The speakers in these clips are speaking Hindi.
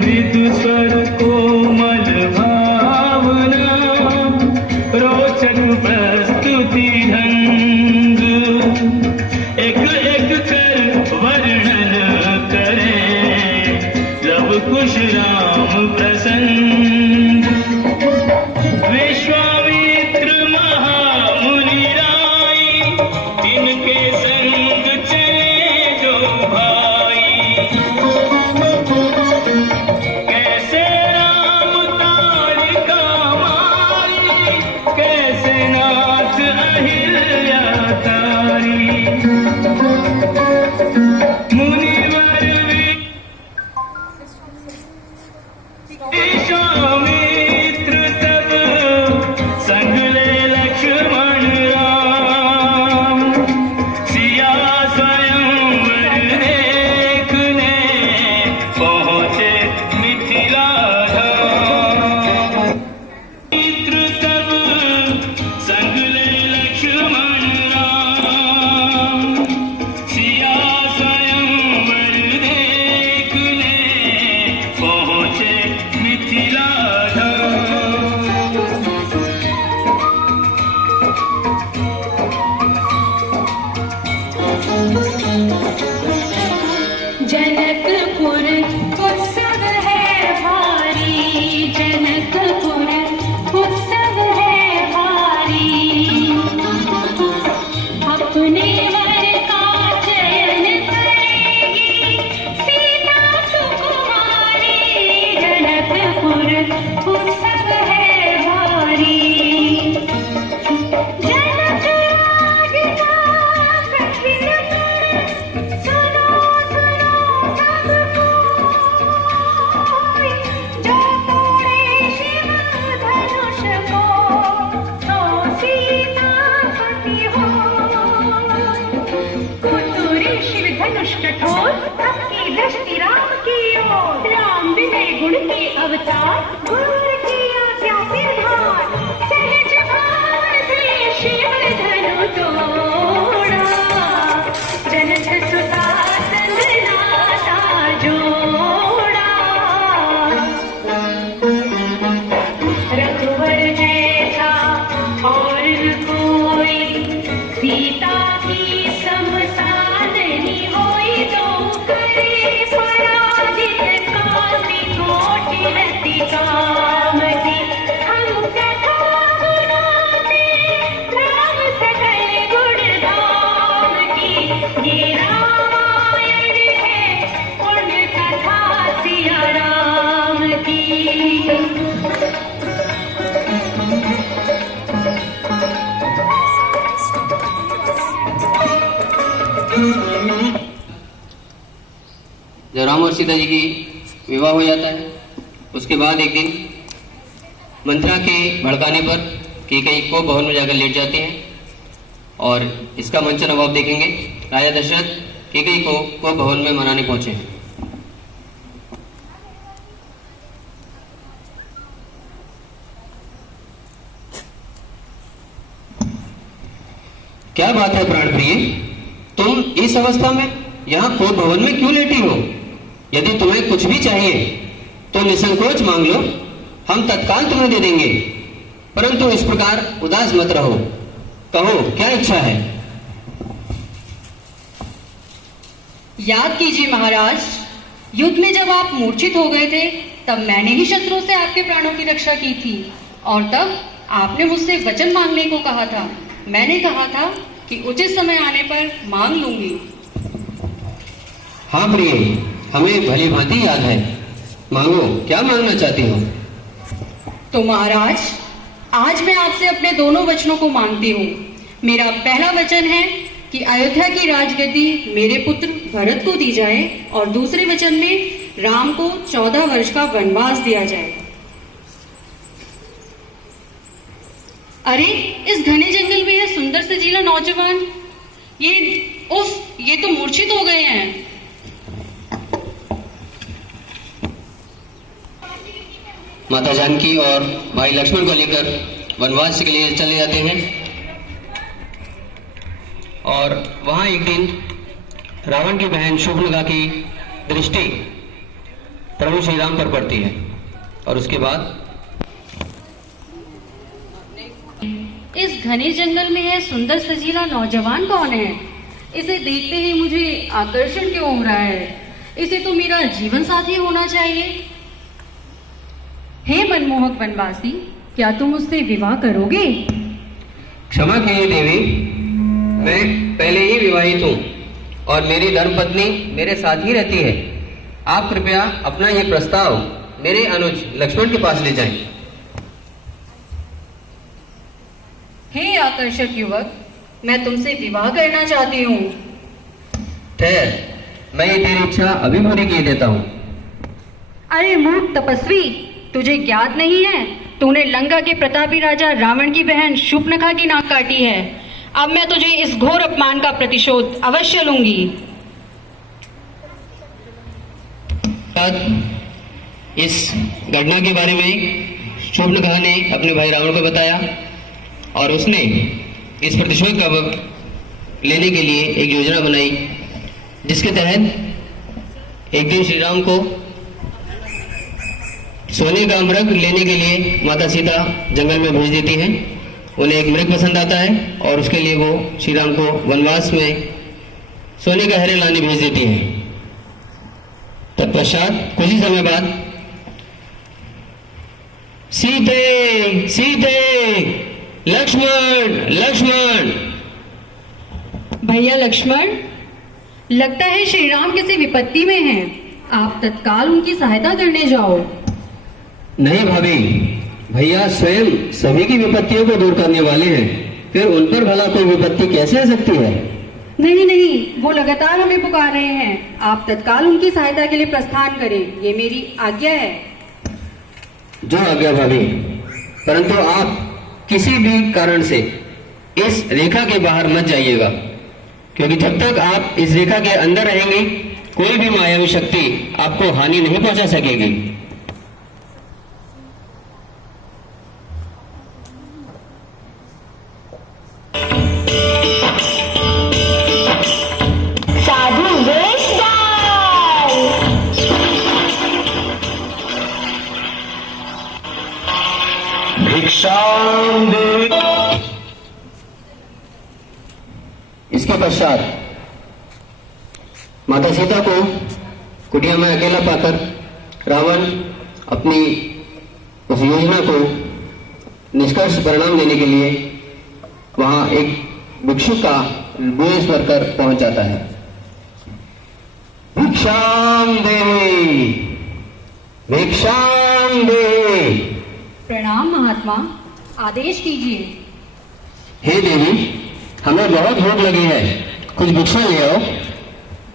मृदु स्वर कोमल भावना रोचक प्रस्तुति ढंग एक एक कर वर्णन करे लव कुश राम प्रसन्न विश्वामित्र महामुनि राय इनके संग चले जो भाई कैसे राम ताड़िका मारी कैसे नाथ अहिल्या तारी मुनिवर विश्वामित्र तब संग ले लक्ष्मण राम सिया स्वयंवर देखने पहुँचे मिथिला धाम मित्र तब संग ले लक्ष्मण राम राम और सीता जी की विवाह हो जाता है। उसके बाद एक दिन मंत्रा के भड़काने पर कैकेयी को भवन में जाकर लेट जाते हैं और इसका मंचन अब आप देखेंगे। राजा दशरथ कैकेयी को भवन में मनाने पहुंचे हैं। क्या बात है प्राण प्रिय, तुम इस अवस्था में यहाँ कोर्ट भवन में क्यों लेटी हो? यदि तुम्हें कुछ भी चाहिए तो निसंकोच मांग लो, हम तत्काल तुम्हें दे देंगे। परंतु इस प्रकार उदास मत रहो, कहो क्या इच्छा है? याद कीजिए महाराज, युद्ध में जब आप मूर्छित हो गए थे तब मैंने ही शत्रुओं से आपके प्राणों की रक्षा की थी और तब आपने मुझसे वचन मांगने को कहा था। मैंने कहा था कि उचित समय आने पर मांग लूंगी। हाँ प्रिय, हमें भली भांति याद है। मांगो, क्या मांगना चाहती हो? तो महाराज, आज मैं आपसे अपने दोनों वचनों को मांगती हूँ। मेरा पहला वचन है कि अयोध्या की राजगद्दी मेरे पुत्र भरत को दी जाए और दूसरे वचन में राम को 14 वर्ष का वनवास दिया जाए। अरे, इस घने जंगल में यह सुंदर सजीला नौजवान, ये तो मूर्छित हो गए हैं। माता जानकी और भाई लक्ष्मण को लेकर वनवास के लिए चले जाते हैं और वहां एक दिन रावण की बहन शूर्पणखा की दृष्टि प्रभु श्री राम पर पड़ती है और उसके बाद इस घने जंगल में यह सुंदर सजीला नौजवान कौन है? इसे देखते ही मुझे आकर्षण क्यों हो रहा है? इसे तो मेरा जीवन साथी होना चाहिए। हे मनमोहक वनवासी, क्या तुम उससे विवाह करोगे? क्षमा कीजिए देवी, मैं पहले ही विवाहित हूँ और मेरी धर्मपत्नी मेरे साथ ही रहती है। आप कृपया अपना ये प्रस्ताव मेरे अनुज लक्ष्मण के पास ले जाएं। हे आकर्षक युवक, मैं तुमसे विवाह करना चाहती हूँ। ठहर, मैं ये तेरी इच्छा अभी पूरी किए देता हूँ। अरे मूर्ख तपस्वी, तुझे ज्ञात नहीं है तूने लंका के प्रतापी राजा रावण की बहन शूर्पणखा की नाक काटी है। अब मैं तुझे इस घोर अपमान का प्रतिशोध अवश्य लूंगी। इस घटना के बारे में शूर्पणखा ने अपने भाई रावण को बताया और उसने इस प्रतिशोध का लेने के लिए एक योजना बनाई, जिसके तहत एक दिन श्री राम को सोने का मृग लेने के लिए माता सीता जंगल में भेज देती हैं। उन्हें एक मृग पसंद आता है और उसके लिए वो श्री राम को वनवास में सोने का हरे लाने भेज देती हैं। तत्पश्चात कुछ ही समय बाद सीते सीते लक्ष्मण लक्ष्मण। भैया लक्ष्मण, लगता है श्री राम किसी विपत्ति में हैं। आप तत्काल उनकी सहायता करने जाओ। नहीं भाभी, भैया स्वयं सभी की विपत्तियों को दूर करने वाले हैं, फिर उन पर भला कोई विपत्ति कैसे आ सकती है? नहीं नहीं, वो लगातार हमें पुकार रहे हैं। आप तत्काल उनकी सहायता के लिए प्रस्थान करें, ये मेरी आज्ञा है। जो आज्ञा भाभी, परंतु आप किसी भी कारण से इस रेखा के बाहर मत जाइएगा, क्योंकि जब तक आप इस रेखा के अंदर रहेंगे कोई भी मायावी शक्ति आपको हानि नहीं पहुंचा सकेगी। इसके पश्चात माता सीता को कुटिया में अकेला पाकर रावण अपनी उस योजना को निष्कर्ष परिणाम देने के लिए वहां एक भिक्षु का बुएश्वर कर पहुंच जाता है। भिक्षाम देवी भिक्षाम देवी। प्रणाम महात्मा, आदेश कीजिए। हे देवी, हमें बहुत भूख लगी है, कुछ भिक्षा ले आओ।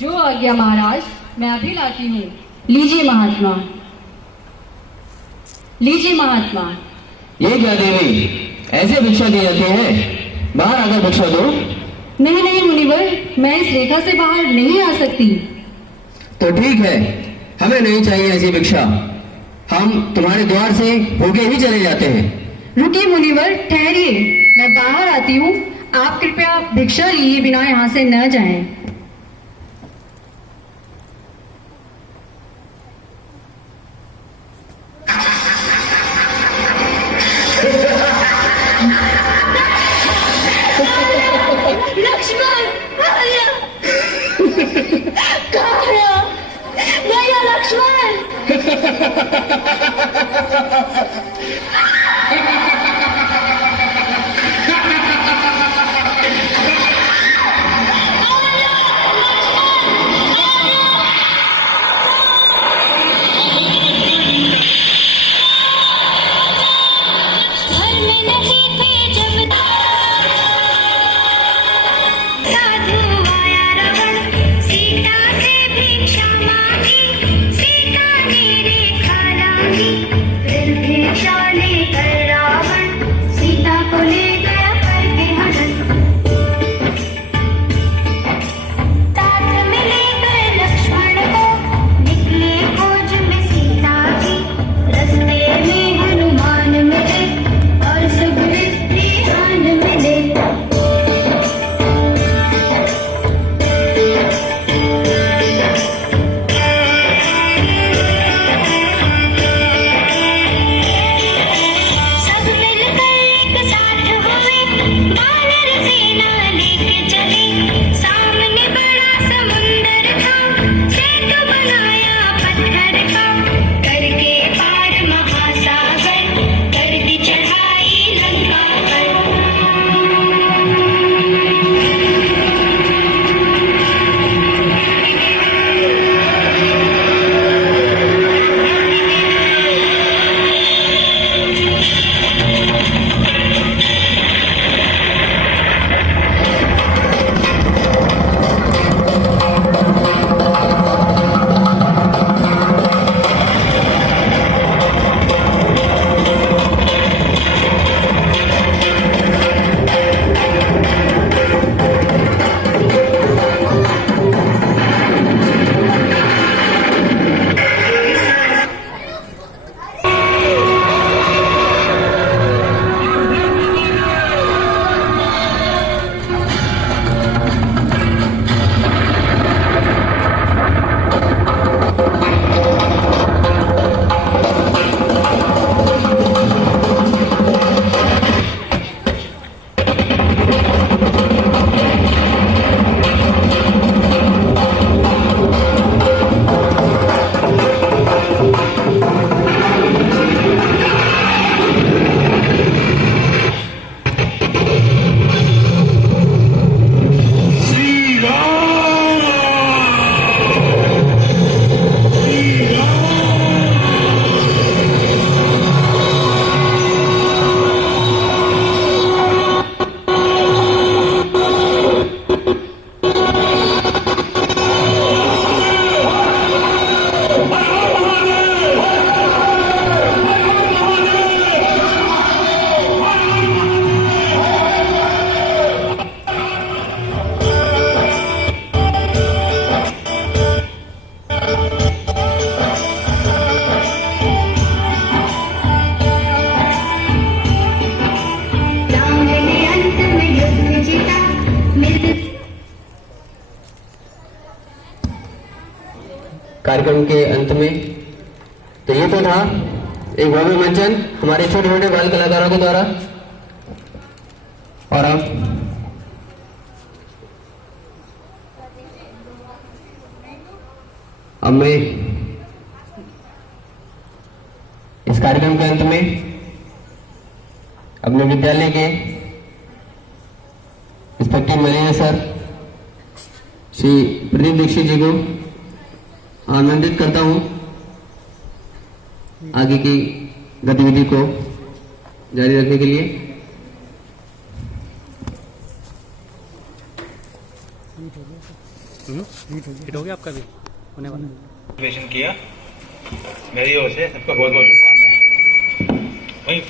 जो आज्ञा महाराज। मैं अभी लाती हूँ। लीजिए महात्मा, लीजिए महात्मा। ये क्या देवी, ऐसे भिक्षा दी जाती है? बाहर आकर भिक्षा दो। नहीं नहीं मुनिवर, मैं इस रेखा से बाहर नहीं आ सकती। तो ठीक है, हमें नहीं चाहिए ऐसी भिक्षा। हम तुम्हारे द्वार से भूखे ही चले जाते हैं। रुकिए मुनिवर, ठहरिए, मैं बाहर आती हूँ। आप कृपया भिक्षा लिए बिना यहाँ से न जाएं। लक्ष्मण, कहाँ है आप? भैया लक्ष्मण। कार्यक्रम के अंत में तो ये तो था एक भव्य मंचन हमारे छोटे छोटे बाल कलाकारों के द्वारा। और अब मैं इस कार्यक्रम के अंत में अपने विद्यालय के respective manager sir Shri Pradeep Dixit ji को आमंत्रित करता हूं आगे की गतिविधि को जारी रखने के लिए। हिट हो गया आपका भी। अधिवेशन किया, मेरी ओर से सबका बहुत बहुत शुभकामनाएं। वहीं